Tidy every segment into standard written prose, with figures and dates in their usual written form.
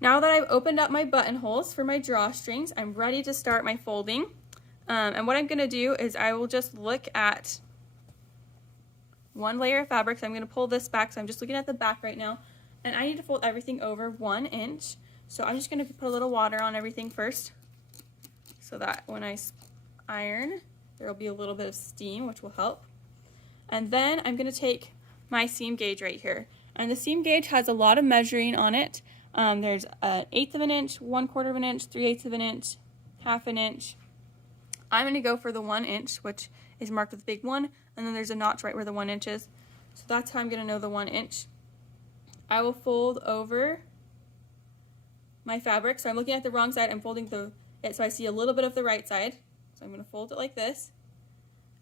Now that I've opened up my buttonholes for my drawstrings, I'm ready to start my folding. And what I'm going to do is I will just look at one layer of fabric. So I'm going to pull this back. So I'm just looking at the back right now. And I need to fold everything over 1 inch. So I'm just going to put a little water on everything first, so that when I iron, there will be a little bit of steam, which will help. And then I'm going to take my seam gauge right here. And the seam gauge has a lot of measuring on it. There's an 1/8 of an inch, 1/4 of an inch, 3/8 of an inch, 1/2 an inch. I'm going to go for the 1 inch, which is marked with a big 1, and then there's a notch right where the 1 inch is. So that's how I'm going to know the 1 inch. I will fold over my fabric. So I'm looking at the wrong side. I'm folding it so I see a little bit of the right side. So I'm going to fold it like this.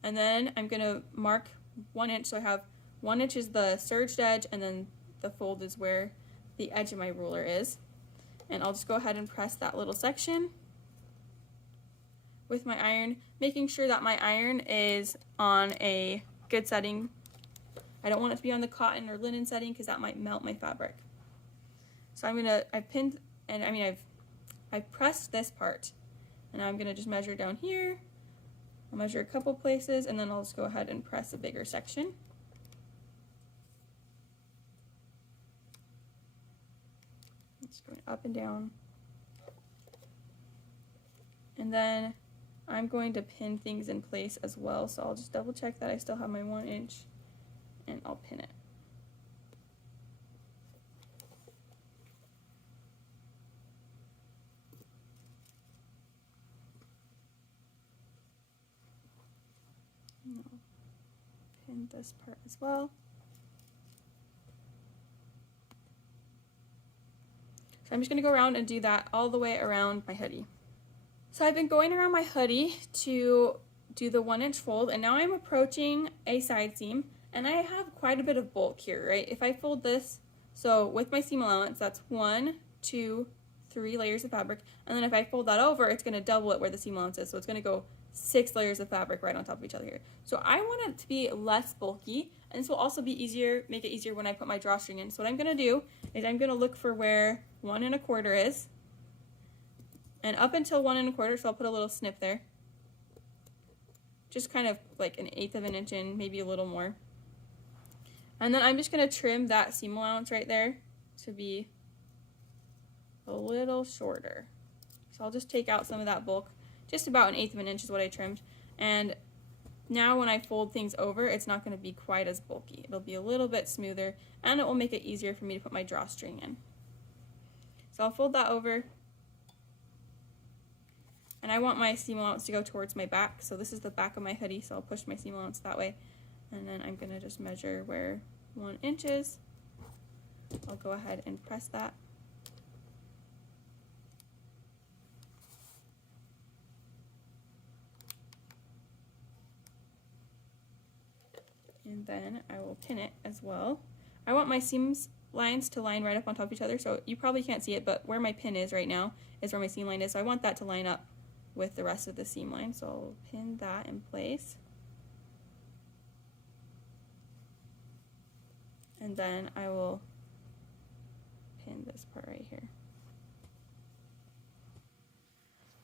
And then I'm going to mark 1 inch. So I have 1 inch is the serged edge, and then the fold is where the edge of my ruler is. And I'll just go ahead and press that little section with my iron, making sure that my iron is on a good setting. I don't want it to be on the cotton or linen setting because that might melt my fabric. So I've pressed this part, and I'm gonna just measure down here. I'll measure a couple places, and then I'll just go ahead and press a bigger section. Just going up and down. And then I'm going to pin things in place as well, so I'll just double check that I still have my 1 inch, and I'll pin it. And I'll pin this part as well. So I'm just going to go around and do that all the way around my hoodie. So I've been going around my hoodie to do the 1 inch fold, and now I'm approaching a side seam, and I have quite a bit of bulk here, right? If I fold this, so with my seam allowance, that's 1, 2, 3 layers of fabric, and then if I fold that over, it's going to double it where the seam allowance is, so it's going to go 6 layers of fabric right on top of each other here. So I want it to be less bulky, and this will also be easier, make it easier when I put my drawstring in. So what I'm going to do is I'm going to look for where 1 1/4 is, and up until 1 1/4, so I'll put a little snip there, just kind of like an 1/8 of an inch in, maybe a little more. And then I'm just going to trim that seam allowance right there to be a little shorter. So I'll just take out some of that bulk. Just about an 1/8 of an inch is what I trimmed. And now when I fold things over, it's not going to be quite as bulky. It'll be a little bit smoother, and it will make it easier for me to put my drawstring in. So I'll fold that over. And I want my seam allowance to go towards my back. So this is the back of my hoodie, so I'll push my seam allowance that way. And then I'm going to just measure where 1 inch is. I'll go ahead and press that. And then I will pin it as well. I want my seams lines to line right up on top of each other, so you probably can't see it, but where my pin is right now is where my seam line is, so I want that to line up with the rest of the seam line, so I'll pin that in place. And then I will pin this part right here.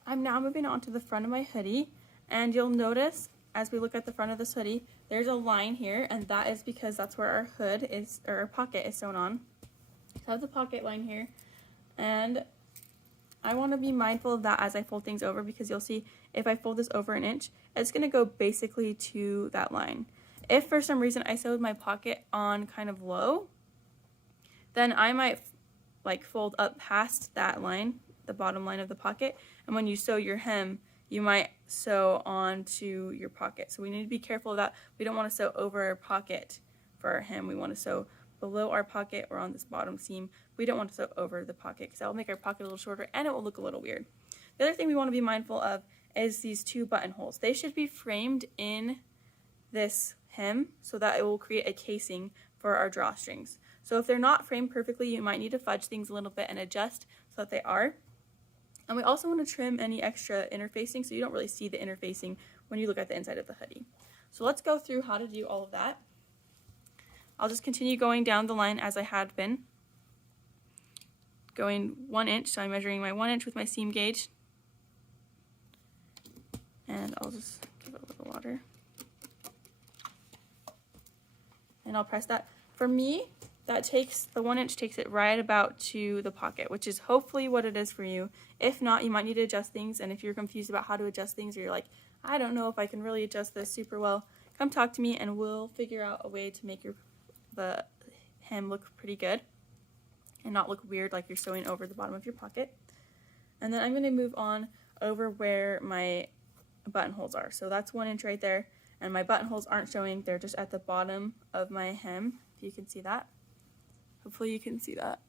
I'm now moving on to the front of my hoodie, and you'll notice as we look at the front of this hoodie, there's a line here, and that is because that's where our hood is, or our pocket is sewn on. So I have the pocket line here, and I want to be mindful of that as I fold things over, because you'll see if I fold this over an inch, it's going to go basically to that line. If for some reason I sewed my pocket on kind of low, then I might like fold up past that line, the bottom line of the pocket, and when you sew your hem, you might sew onto your pocket. So we need to be careful of that. We don't want to sew over our pocket for our hem. We want to sew below our pocket or on this bottom seam. We don't want to sew over the pocket because that will make our pocket a little shorter and it will look a little weird. The other thing we want to be mindful of is these 2 buttonholes. They should be framed in this hem so that it will create a casing for our drawstrings. So if they're not framed perfectly, you might need to fudge things a little bit and adjust so that they are. And we also want to trim any extra interfacing so you don't really see the interfacing when you look at the inside of the hoodie. So let's go through how to do all of that. I'll just continue going down the line as I had been. going 1 inch, so I'm measuring my 1 inch with my seam gauge. And I'll just give it a little water. And I'll press that. For me, that takes, the 1 inch takes it right about to the pocket, which is hopefully what it is for you. If not, you might need to adjust things, and if you're confused about how to adjust things, or you're like, I don't know if I can really adjust this super well, come talk to me and we'll figure out a way to make the hem look pretty good and not look weird like you're sewing over the bottom of your pocket. And then I'm going to move on over where my buttonholes are. So that's 1 inch right there, and my buttonholes aren't showing, they're just at the bottom of my hem, if you can see that. Hopefully you can see that.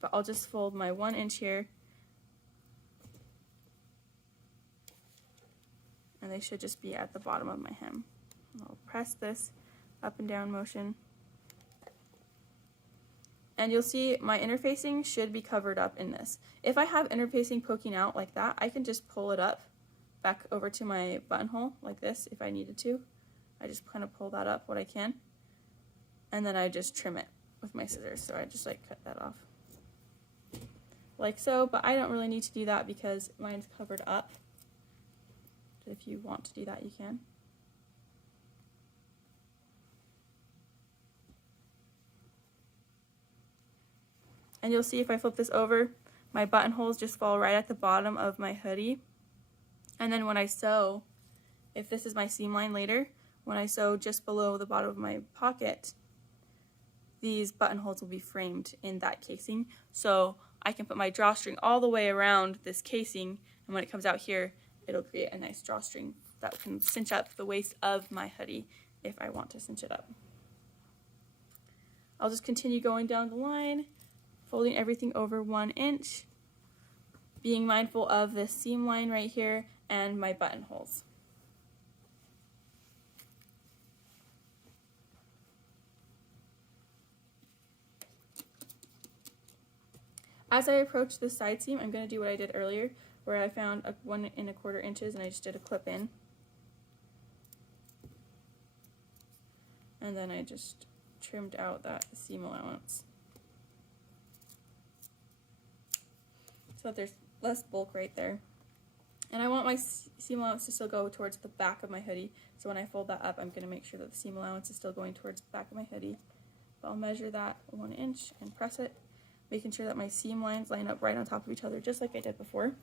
But I'll just fold my 1 inch here, and they should just be at the bottom of my hem. I'll press this up and down motion, and you'll see my interfacing should be covered up in this. If I have interfacing poking out like that, I can just pull it up back over to my buttonhole like this if I needed to. I just kind of pull that up what I can, and then I just trim it with my scissors. So I just like cut that off like so, but I don't really need to do that because mine's covered up. If you want to do that, you can. And you'll see if I flip this over, my buttonholes just fall right at the bottom of my hoodie. And then when I sew, if this is my seam line later, when I sew just below the bottom of my pocket, these buttonholes will be framed in that casing. So I can put my drawstring all the way around this casing, and when it comes out here, it'll create a nice drawstring that can cinch up the waist of my hoodie if I want to cinch it up. I'll just continue going down the line, folding everything over 1 inch, being mindful of this seam line right here and my buttonholes. As I approach the side seam, I'm going to do what I did earlier, where I found 1 1/4 inches and I just did a clip in. And then I just trimmed out that seam allowance so that there's less bulk right there. And I want my seam allowance to still go towards the back of my hoodie, so when I fold that up, I'm going to make sure that the seam allowance is still going towards the back of my hoodie. But I'll measure that 1 inch and press it, making sure that my seam lines line up right on top of each other, just like I did before.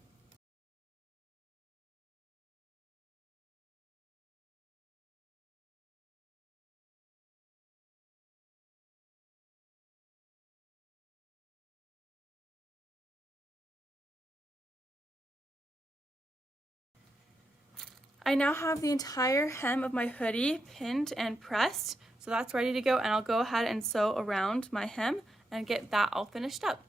I now have the entire hem of my hoodie pinned and pressed, so that's ready to go, and I'll go ahead and sew around my hem and get that all finished up.